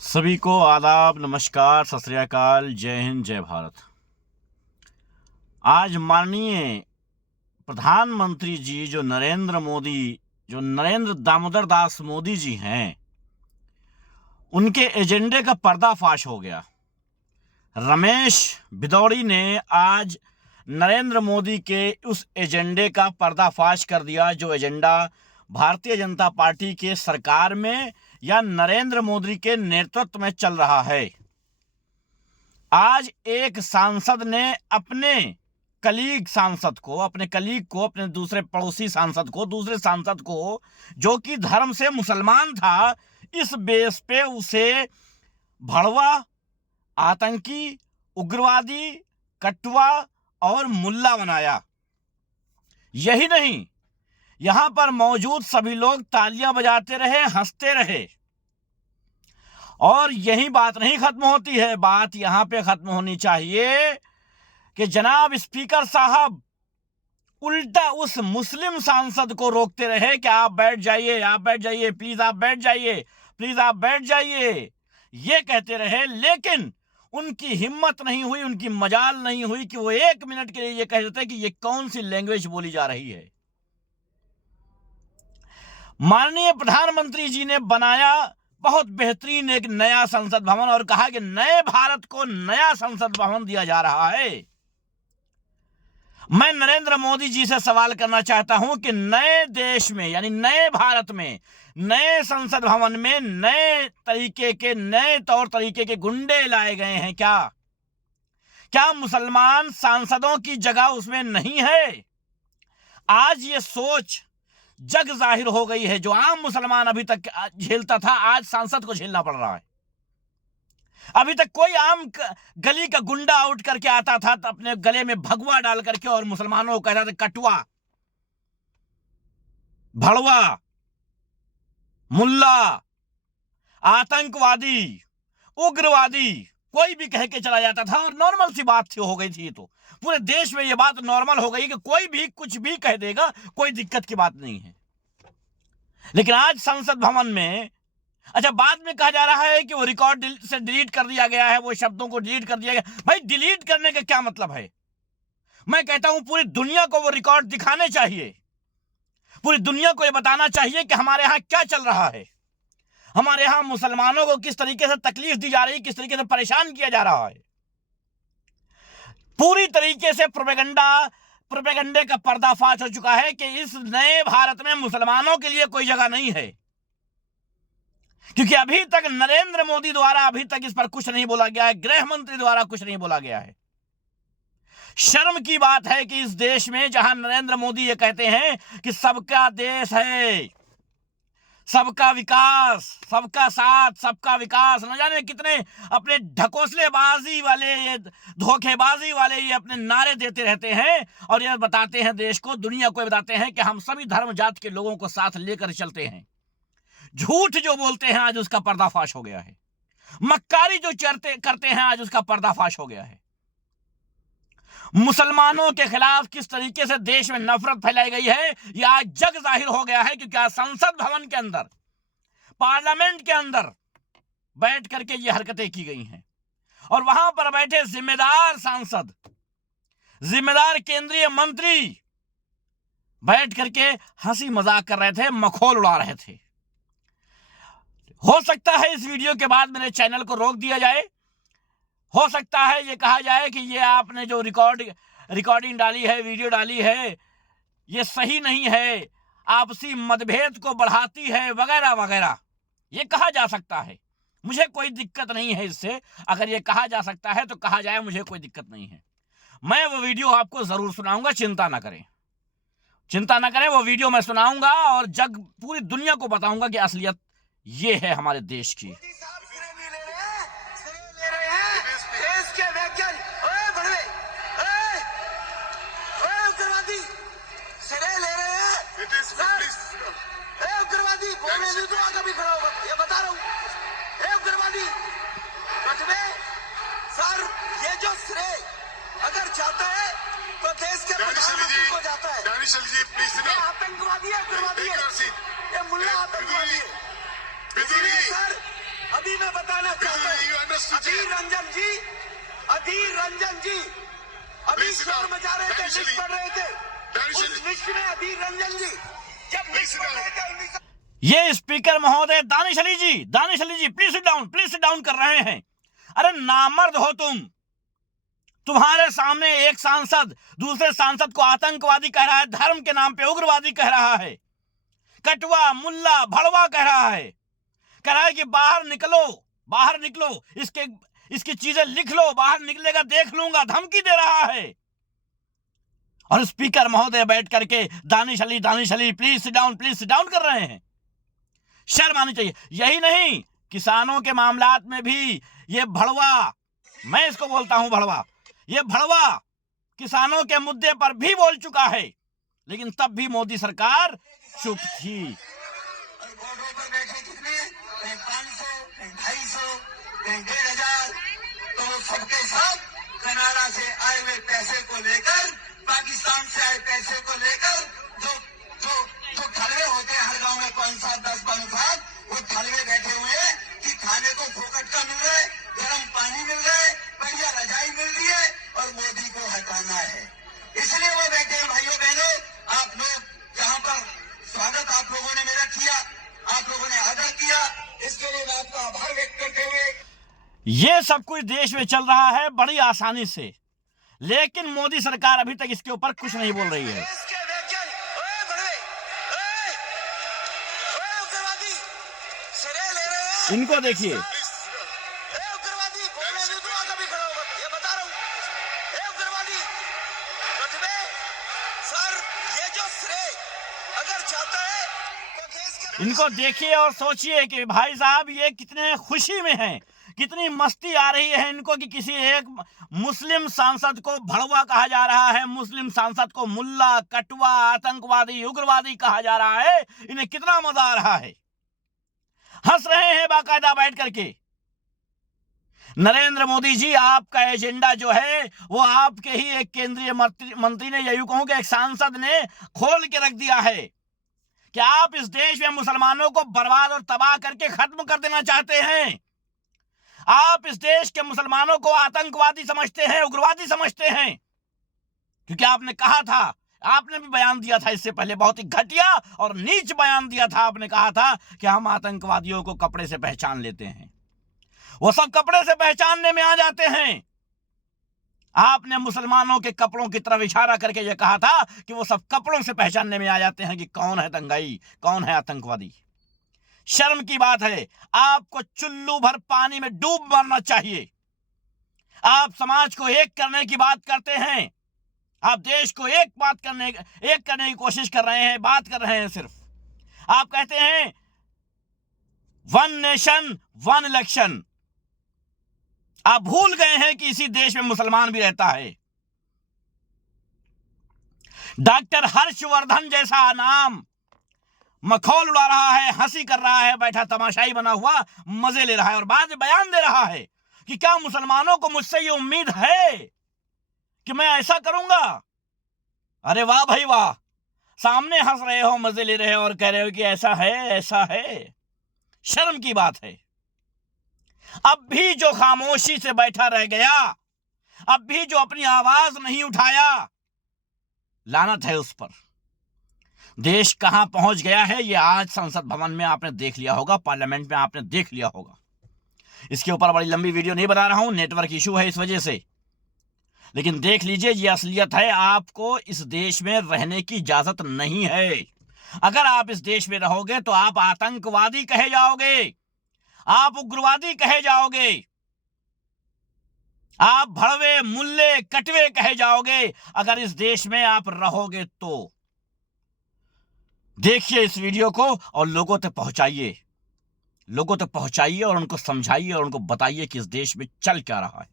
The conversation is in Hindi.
सभी को आदाब, नमस्कार, सत श्री अकाल, जय हिंद, जय भारत। आज माननीय प्रधानमंत्री जी जो नरेंद्र दामोदर दास मोदी जी हैं, उनके एजेंडे का पर्दाफाश हो गया। रमेश भिदौड़ी ने आज नरेंद्र मोदी के उस एजेंडे का पर्दाफाश कर दिया जो एजेंडा भारतीय जनता पार्टी के सरकार में या नरेंद्र मोदी के नेतृत्व में चल रहा है। आज एक सांसद ने अपने कलीग को, अपने दूसरे पड़ोसी सांसद को, दूसरे सांसद को, जो कि धर्म से मुसलमान था, इस बेस पे उसे भड़वा, आतंकी, उग्रवादी, कटुआ और मुल्ला बनाया। यही नहीं, यहां पर मौजूद सभी लोग तालियां बजाते रहे, हंसते रहे। और यही बात नहीं खत्म होती है, बात यहां पे खत्म होनी चाहिए कि जनाब स्पीकर साहब उल्टा उस मुस्लिम सांसद को रोकते रहे कि आप बैठ जाइए, प्लीज आप बैठ जाइए, ये कहते रहे। लेकिन उनकी हिम्मत नहीं हुई, उनकी मजाल नहीं हुई कि वो एक मिनट के लिए ये कह देते कि ये कौन सी लैंग्वेज बोली जा रही है। माननीय प्रधानमंत्री जी ने बनाया बहुत बेहतरीन एक नया संसद भवन और कहा कि नए भारत को नया संसद भवन दिया जा रहा है। मैं नरेंद्र मोदी जी से सवाल करना चाहता हूं कि नए देश में यानी नए भारत में, नए संसद भवन में नए तौर तरीके के गुंडे लाए गए हैं क्या मुसलमान सांसदों की जगह उसमें नहीं है? आज ये सोच जग जाहिर हो गई है। जो आम मुसलमान अभी तक झेलता था, आज सांसद को झेलना पड़ रहा है। अभी तक कोई आम गली का गुंडा आउट करके आता था तो अपने गले में भगवा डाल करके और मुसलमानों को कहता था कटुआ, भड़वा, मुल्ला, आतंकवादी, उग्रवादी, कोई भी कह के चला जाता था और नॉर्मल सी बात हो गई थी। तो पूरे देश में यह बात नॉर्मल हो गई कि कोई भी कुछ भी कह देगा, कोई दिक्कत की बात नहीं है। लेकिन आज संसद भवन में बाद में कहा जा रहा है कि वो रिकॉर्ड से डिलीट कर दिया गया है, वो शब्दों को डिलीट कर दिया गया। भाई, डिलीट करने का क्या मतलब है? मैं कहता हूं पूरी दुनिया को वो रिकॉर्ड दिखाने चाहिए, पूरी दुनिया को ये बताना चाहिए कि हमारे यहां क्या चल रहा है, हमारे यहां मुसलमानों को किस तरीके से तकलीफ दी जा रही है, किस तरीके से परेशान किया जा रहा है। पूरी तरीके से प्रोपेगेंडे का पर्दाफाश हो चुका है कि इस नए भारत में मुसलमानों के लिए कोई जगह नहीं है। क्योंकि अभी तक नरेंद्र मोदी द्वारा अभी तक इस पर कुछ नहीं बोला गया है, गृह मंत्री द्वारा कुछ नहीं बोला गया है। शर्म की बात है कि इस देश में जहां नरेंद्र मोदी ये कहते हैं कि सबका देश है, सबका विकास, सबका साथ, सबका विकास, न जाने कितने अपने ढकोसलेबाजी वाले, ये धोखेबाजी वाले ये अपने नारे देते रहते हैं और ये बताते हैं देश को, दुनिया को बताते हैं कि हम सभी धर्म जात के लोगों को साथ लेकर चलते हैं। झूठ जो बोलते हैं आज उसका पर्दाफाश हो गया है। मक्कारी जो करते हैं आज उसका पर्दाफाश हो गया है। मुसलमानों के खिलाफ किस तरीके से देश में नफरत फैलाई गई है यह आज जग जाहिर हो गया है। क्योंकि आज संसद भवन के अंदर, पार्लियामेंट के अंदर बैठ करके ये हरकतें की गई हैं और वहां पर बैठे जिम्मेदार सांसद, जिम्मेदार केंद्रीय मंत्री बैठ करके हंसी मजाक कर रहे थे, मखौल उड़ा रहे थे। हो सकता है इस वीडियो के बाद मेरे चैनल को रोक दिया जाए, हो सकता है ये कहा जाए कि ये आपने जो रिकॉर्डिंग डाली है, वीडियो डाली है, ये सही नहीं है, आपसी मतभेद को बढ़ाती है, वगैरह वगैरह, ये कहा जा सकता है। मुझे कोई दिक्कत नहीं है इससे। अगर ये कहा जा सकता है तो कहा जाए, मुझे कोई दिक्कत नहीं है। मैं वो वीडियो आपको जरूर सुनाऊंगा, चिंता ना करें, वो वीडियो मैं सुनाऊंगा और पूरी दुनिया को बताऊंगा कि असलियत ये है हमारे देश की। ये जो श्रेय अगर जाता है तो देश के प्रधानमंत्री को जाता है। ये आतंकवादी है, ये मुल्ला आतंकवादी है। सर, अभी मैं बता बनाना चाहते हैं। अधीर रंजन जी अभी शोर मचा रहे थे, लिस्ट पढ़ रहे थे, उस लिस्ट में अधीर रंजन जी जब लिस्ट पढ़ रहे थे ये स्पीकर महोदय दानिश अली जी प्लीज सिट डाउन कर रहे हैं। अरे नामर्द हो तुम्हारे सामने एक सांसद दूसरे सांसद को आतंकवादी कह रहा है, धर्म के नाम पे उग्रवादी कह रहा है, कटवा मुल्ला भड़वा कह रहा है कि बाहर निकलो, इसकी चीजें लिख लो, बाहर निकलेगा देख लूंगा, धमकी दे रहा है। और स्पीकर महोदय बैठ करके Danish Ali please sit down कर रहे हैं। शर्म आनी चाहिए। यही नहीं, किसानों के मामलात में भी ये भड़वा, मैं इसको बोलता हूं भड़वा, ये भड़वा किसानों के मुद्दे पर भी बोल चुका है, लेकिन तब भी मोदी सरकार चुप थी। बोर्डों पर बैठे कितने 500, 250, 1500, तो सबके सब कनाडा से आए हुए पैसे को लेकर, पाकिस्तान से आए पैसे को लेकर जो थलवे होते हैं हर गांव में 5-7, 10-15, वो थलवे बैठे हुए हैं कि खाने को फोकट का मिल रहा है, गर्म पानी मिल रहा है, बढ़िया रजाई मिल रही है और मोदी को हटाना है। इसलिए वो बैठे हैं। भाइयों बहनों, आप लोग जहां पर स्वागत आप लोगों ने मेरा किया, आप लोगों ने आदर किया, इसके लिए मैं आपका आभार व्यक्त करते हुए ये सब कुछ देश में चल रहा है बड़ी आसानी से, लेकिन मोदी सरकार अभी तक इसके ऊपर कुछ नहीं बोल रही है। इनको देखिए, उग्रवादी बोलने नहीं दूंगा, कभी खड़ा होगा, ये बता रहा हूँ। उग्रवादी रतबे सर, ये जो श्रेय अगर चाहता है तो देश के, इनको देखिए और सोचिए कि भाई साहब ये कितने खुशी में हैं, कितनी मस्ती आ रही है इनको कि किसी एक मुस्लिम सांसद को भड़वा कहा जा रहा है, मुस्लिम सांसद को मुल्ला, कटवा, आतंकवादी, उग्रवादी कहा जा रहा है। इन्हें कितना मजा आ रहा है, हंस रहे हैं बाकायदा बैठ करके। नरेंद्र मोदी जी, आपका एजेंडा जो है वो आपके ही एक केंद्रीय मंत्री ने, या यूं कहूं कि एक सांसद ने खोल के रख दिया है कि आप इस देश में मुसलमानों को बर्बाद और तबाह करके खत्म कर देना चाहते हैं। आप इस देश के मुसलमानों को आतंकवादी समझते हैं, उग्रवादी समझते हैं, क्योंकि आपने कहा था, आपने भी बयान दिया था इससे पहले, बहुत ही घटिया और नीच बयान दिया था। आपने कहा था कि हम आतंकवादियों को कपड़े से पहचान लेते हैं, वो सब कपड़े से पहचानने में आ जाते हैं। आपने मुसलमानों के कपड़ों की तरफ इशारा करके यह कहा था कि वो सब कपड़ों से पहचानने में आ जाते हैं कि कौन है दंगाई, कौन है आतंकवादी। शर्म की बात है, आपको चुल्लू भर पानी में डूब मरना चाहिए। आप समाज को एक करने की बात करते हैं, आप देश को एक करने की कोशिश कर रहे हैं, बात कर रहे हैं सिर्फ। आप कहते हैं 1 नेशन 1 इलेक्शन। आप भूल गए हैं कि इसी देश में मुसलमान भी रहता है। डॉक्टर हर्षवर्धन जैसा नाम मखौल उड़ा रहा है, हंसी कर रहा है, बैठा तमाशाई बना हुआ मजे ले रहा है, और बाद में बयान दे रहा है कि क्या मुसलमानों को मुझसे ये उम्मीद है कि मैं ऐसा करूंगा। अरे वाह भाई वाह, सामने हंस रहे हो, मजे ले रहे हो और कह रहे हो कि ऐसा है। शर्म की बात है। अब भी जो खामोशी से बैठा रह गया, अब भी जो अपनी आवाज नहीं उठाया, लानत है उस पर। देश कहां पहुंच गया है ये आज संसद भवन में आपने देख लिया होगा, पार्लियामेंट में आपने देख लिया होगा। इसके ऊपर बड़ी लंबी वीडियो नहीं बना रहा हूं, नेटवर्क इशू है इस वजह से, लेकिन देख लीजिए ये असलियत है। आपको इस देश में रहने की इजाजत नहीं है। अगर आप इस देश में रहोगे तो आप आतंकवादी कहे जाओगे, आप उग्रवादी कहे जाओगे, आप भड़वे मुल्ले कटवे कहे जाओगे अगर इस देश में आप रहोगे तो। देखिए इस वीडियो को और लोगों तक पहुंचाइए और उनको समझाइए और उनको बताइए कि इस देश में चल क्या रहा है।